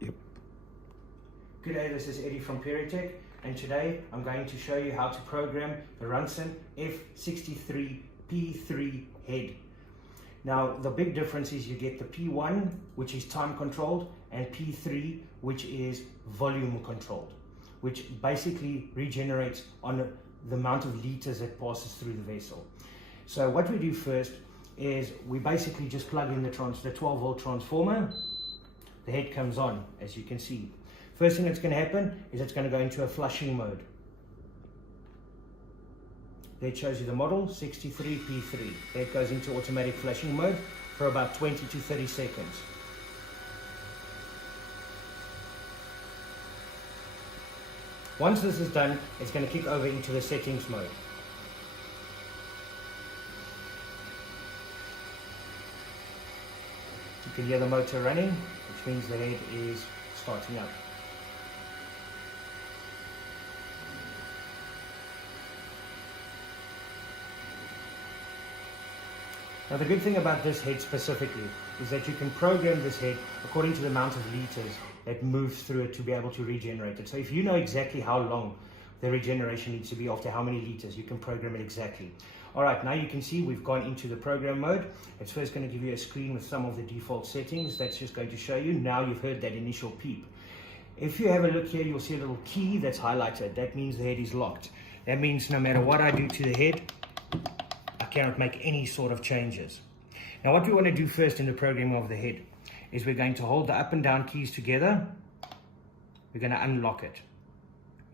Yep. Good day, this is Eddie from Peritech, and today I'm going to show you how to program the Runson F63P3 head. Now the big difference is you get the P1, which is time controlled, and P3, which is volume controlled, which basically regenerates on the amount of liters that passes through the vessel. So what we do first is we basically just plug in the 12 volt transformer. The head comes on, as you can see. First thing that's going to happen is it's going to go into a flushing mode. There it shows you the model 63P3. There it goes into automatic flushing mode for about 20 to 30 seconds. Once this is done, it's going to kick over into the settings mode. You can hear the motor running, which means the head is starting up. Now the good thing about this head specifically is that you can program this head according to the amount of liters that moves through it to be able to regenerate it. So if you know exactly how long the regeneration needs to be after how many liters, you can program it exactly. Alright, now you can see we've gone into the program mode. It's first going to give you a screen with some of the default settings. That's just going to show you. Now you've heard that initial peep. If you have a look here, you'll see a little key that's highlighted. That means the head is locked. That means no matter what I do to the head, I cannot make any sort of changes. Now what we want to do first in the programming of the head is we're going to hold the up and down keys together. We're going to unlock it.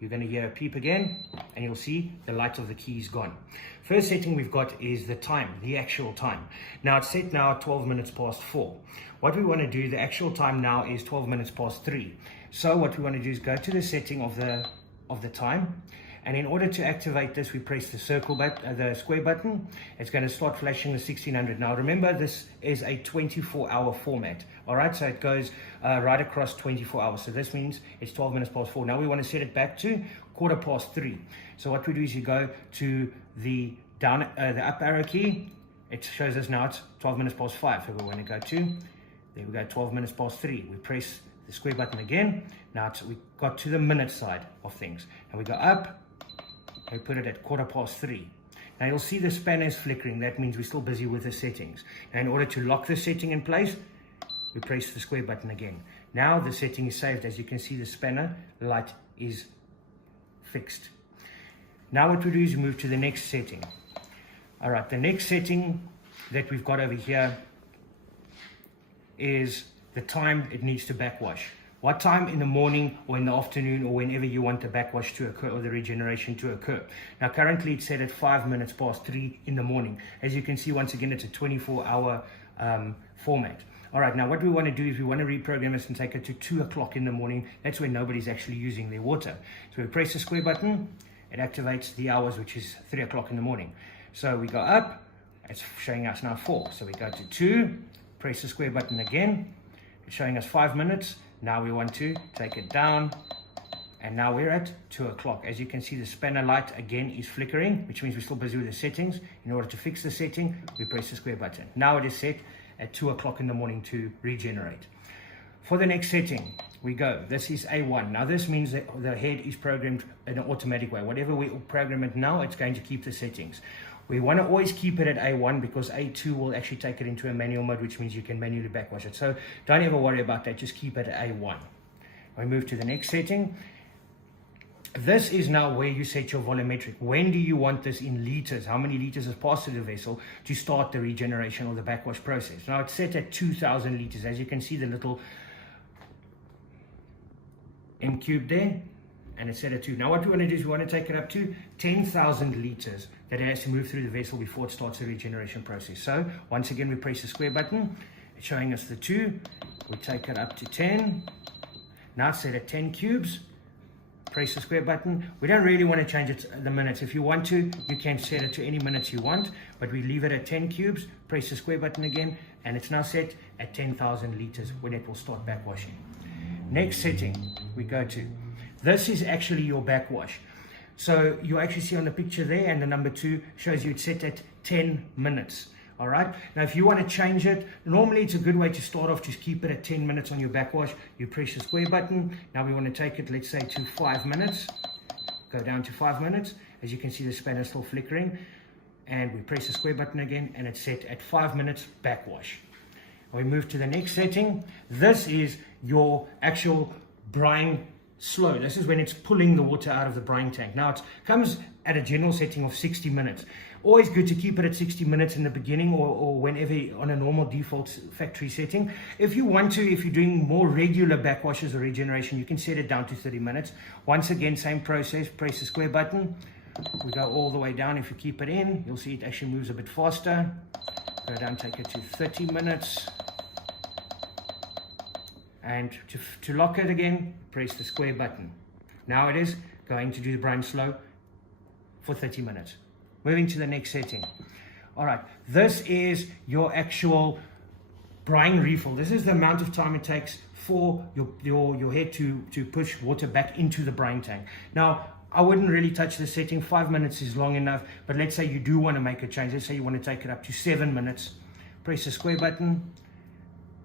You're going to hear a peep again, and you'll see the light of the key is gone. First setting we've got is the time, the actual time. Now it's set now at 12 minutes past 4. What we want to do, the actual time now is 12 minutes past 3. So what we want to do is go to the setting of the time, and in order to activate this, we press the circle button, the square button. It's going to start flashing the 1600. Now remember, this is a 24-hour format. All right, so it goes right across 24 hours. So this means it's 12 minutes past 4. Now we want to set it back to 3:15. So what we do is you go to the up arrow key. It shows us now it's 12 minutes past 5. So we want to go to, there we go, 12 minutes past 3. We press the square button again. Now we got to the minute side of things, and we go up. We put it at 3:15. Now you'll see the spanner is flickering. That means we're still busy with the settings. Now in order to lock the setting in place, we press the square button again. Now the setting is saved. As you can see, the spanner light is fixed. Now what we do is we move to the next setting. All right, the next setting that we've got over here is the time it needs to backwash. What time in the morning or in the afternoon or whenever you want the backwash to occur or the regeneration to occur. Now currently it's set at 5 minutes past 3 in the morning. As you can see, once again, it's a 24-hour format. All right, now what we want to do is we want to reprogram this and take it to 2 o'clock in the morning. That's when nobody's actually using their water. So we press the square button, it activates the hours, which is 3 o'clock in the morning. So we go up, it's showing us now 4. So we go to 2, press the square button again, it's showing us 5 minutes. Now we want to take it down, and now we're at 2 o'clock. As you can see, the spanner light again is flickering, which means we're still busy with the settings. In order to fix the setting, we press the square button. Now it is set at 2 o'clock in the morning to regenerate. For the next setting, we go. This is A1. Now this means that the head is programmed in an automatic way. Whatever we program it now, it's going to keep the settings. We want to always keep it at A1 because A2 will actually take it into a manual mode, which means you can manually backwash it. So don't ever worry about that. Just keep it at A1. We move to the next setting. This is now where you set your volumetric. When do you want this in liters? How many liters has passed through the vessel to start the regeneration or the backwash process? Now it's set at 2,000 liters. As you can see, the little M cube there, and it's set at 2. Now what we want to do is we want to take it up to 10,000 liters that it has to move through the vessel before it starts the regeneration process. So once again, we press the square button. It's showing us the 2. We take it up to 10. Now it's set at 10 cubes. Press the square button. We don't really want to change it the minutes. If you want to, you can set it to any minutes you want, but we leave it at 10 cubes. Press the square button again, and it's now set at 10,000 liters when it will start backwashing. Next setting we go to. This is actually your backwash. So you actually see on the picture there, and the number 2 shows you it's set at 10 minutes. All right. Now, if you want to change it, normally it's a good way to start off. Just keep it at 10 minutes on your backwash. You press the square button. Now we want to take it, let's say, to 5 minutes. Go down to 5 minutes. As you can see, the spanner is still flickering. And we press the square button again, and it's set at 5 minutes backwash. We move to the next setting. This is your actual brine slow. This is when it's pulling the water out of the brine tank. Now, it comes at a general setting of 60 minutes. Always good to keep it at 60 minutes in the beginning or whenever on a normal default factory setting. If you want to, if you're doing more regular backwashes or regeneration, you can set it down to 30 minutes. Once again, same process, press the square button. We go all the way down. If you keep it in, you'll see it actually moves a bit faster. Go down, take it to 30 minutes. And to lock it again, press the square button. Now it is going to do the brine slow for 30 minutes. Moving to the next setting. All right, this is your actual brine refill. This is the amount of time it takes for your head to push water back into the brine tank. Now, I wouldn't really touch the setting. 5 minutes is long enough, but let's say you do want to make a change. Let's say you want to take it up to 7 minutes. Press the square button,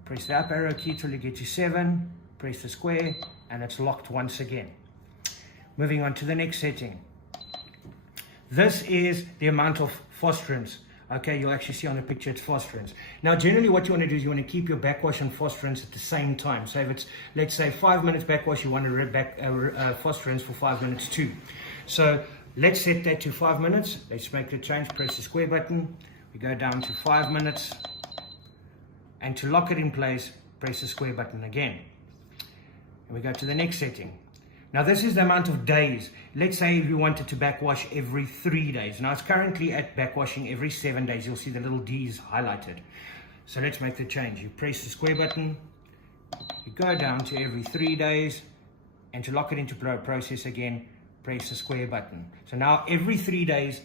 press the up arrow key till you get to 7, press the square, and it's locked once again. Moving on to the next setting. This is the amount of phosphorance. Okay, you'll actually see on the picture it's phosphorance. Now, generally what you want to do is you want to keep your backwash and phosphorance at the same time. So if it's, let's say, 5 minutes backwash, you want to phosphorance for 5 minutes too. So let's set that to 5 minutes. Let's make the change, press the square button. We go down to 5 minutes. And to lock it in place, press the square button again. And we go to the next setting. Now, this is the amount of days. Let's say you wanted to backwash every 3 days. Now, it's currently at backwashing every 7 days. You'll see the little D's highlighted. So let's make the change. You press the square button. You go down to every 3 days. And to lock it into process again, press the square button. So now, every 3 days,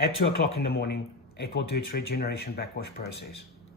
at 2 o'clock in the morning, it will do its regeneration backwash process.